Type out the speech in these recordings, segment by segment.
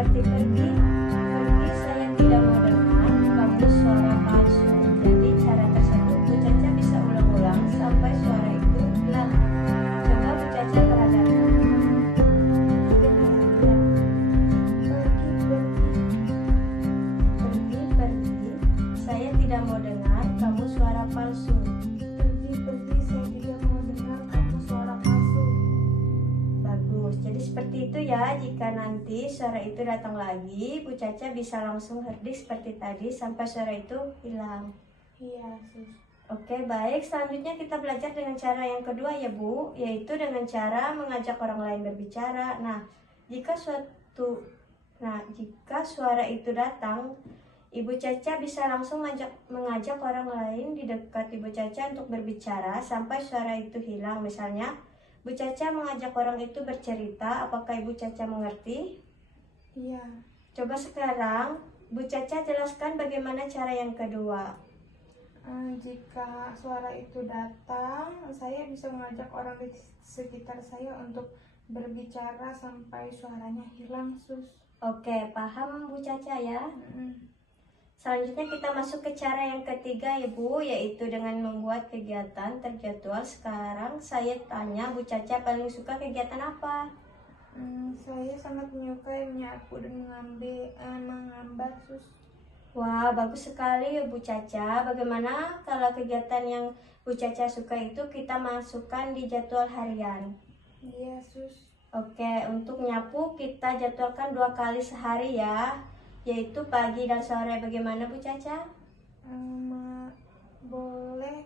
seperti pergi. Pergi, saya tidak mau dengar kamu suara palsu. Jadi cara tersebut Bu Caca bisa ulang-ulang sampai suara itu hilang. Coba Bu Caca perhatikan. Pergi, pergi, saya tidak mau dengar kamu suara palsu. Pergi, saya tidak mau dengar kamu suara palsu. Bagus, jadi seperti itu ya. Jika nanti suara itu datang lagi, Bu Caca bisa langsung herdik seperti tadi sampai suara itu hilang. Iya, Sus. Oke, baik. Selanjutnya kita belajar dengan cara yang kedua ya Bu, yaitu dengan cara mengajak orang lain berbicara. Jika suara itu datang, Ibu Caca bisa langsung mengajak orang lain di dekat Ibu Caca untuk berbicara sampai suara itu hilang. Misalnya, Bu Caca mengajak orang itu bercerita, apakah Ibu Caca mengerti? Iya. Coba sekarang Bu Caca jelaskan bagaimana cara yang kedua. Jika suara itu datang, saya bisa mengajak orang di sekitar saya untuk berbicara sampai suaranya hilang, Sus. Oke, paham Bu Caca ya? Selanjutnya kita masuk ke cara yang ketiga ya Bu, yaitu dengan membuat kegiatan terjadwal. Sekarang saya tanya Bu Caca paling suka kegiatan apa? Saya sangat menyukai menyapu dan menggambar, Sus. Wah, bagus sekali ya Bu Caca. Bagaimana kalau kegiatan yang Bu Caca suka itu kita masukkan di jadwal harian? Iya, Sus. Oke, untuk nyapu kita jadwalkan 2 kali sehari ya, yaitu pagi dan sore. Bagaimana Bu Caca? Boleh,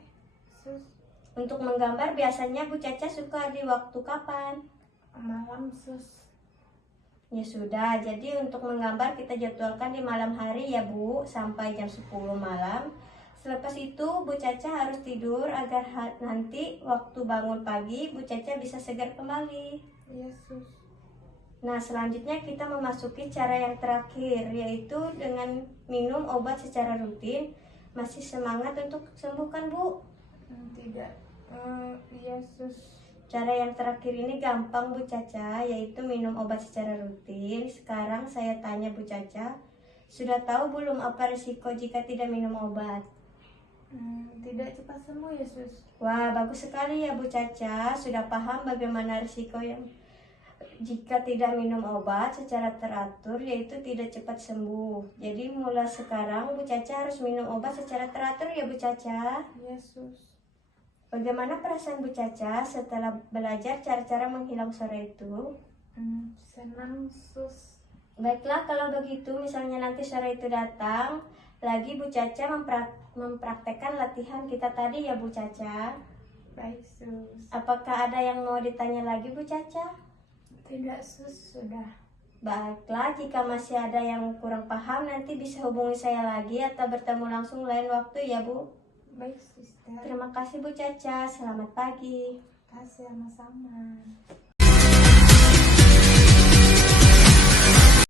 Sus. Untuk menggambar biasanya Bu Caca suka di waktu kapan? Malam, Sus. Ya sudah, jadi untuk menggambar kita jadwalkan di malam hari ya Bu, sampai jam 10 malam. Selepas itu Bu Caca harus tidur agar nanti waktu bangun pagi Bu Caca bisa segar kembali. Iya, Sus. Nah, selanjutnya kita memasuki cara yang terakhir, yaitu dengan minum obat secara rutin. Masih semangat untuk sembuhkan Bu? Tidak. Iya, Sus. Cara yang terakhir ini gampang Bu Caca, yaitu minum obat secara rutin. Sekarang saya tanya Bu Caca, sudah tahu belum apa risiko jika tidak minum obat? Tidak cepat sembuh ya, Sus. Wah, bagus sekali ya Bu Caca, sudah paham bagaimana risiko yang jika tidak minum obat secara teratur, yaitu tidak cepat sembuh. Jadi mulai sekarang Bu Caca harus minum obat secara teratur ya Bu Caca. Iya, Sus. Bagaimana perasaan Bu Caca setelah belajar cara-cara menghilang suara itu? Senang, Sus. Baiklah, kalau begitu misalnya nanti suara itu datang lagi, Bu Caca mempraktekkan latihan kita tadi ya Bu Caca. Baik, Sus. Apakah ada yang mau ditanya lagi Bu Caca? Tidak, Sus. Sudah. Baiklah, jika masih ada yang kurang paham nanti bisa hubungi saya lagi atau bertemu langsung lain waktu ya Bu. Baik, Sister. Terima kasih Bu Caca, selamat pagi. Kasih sama-sama.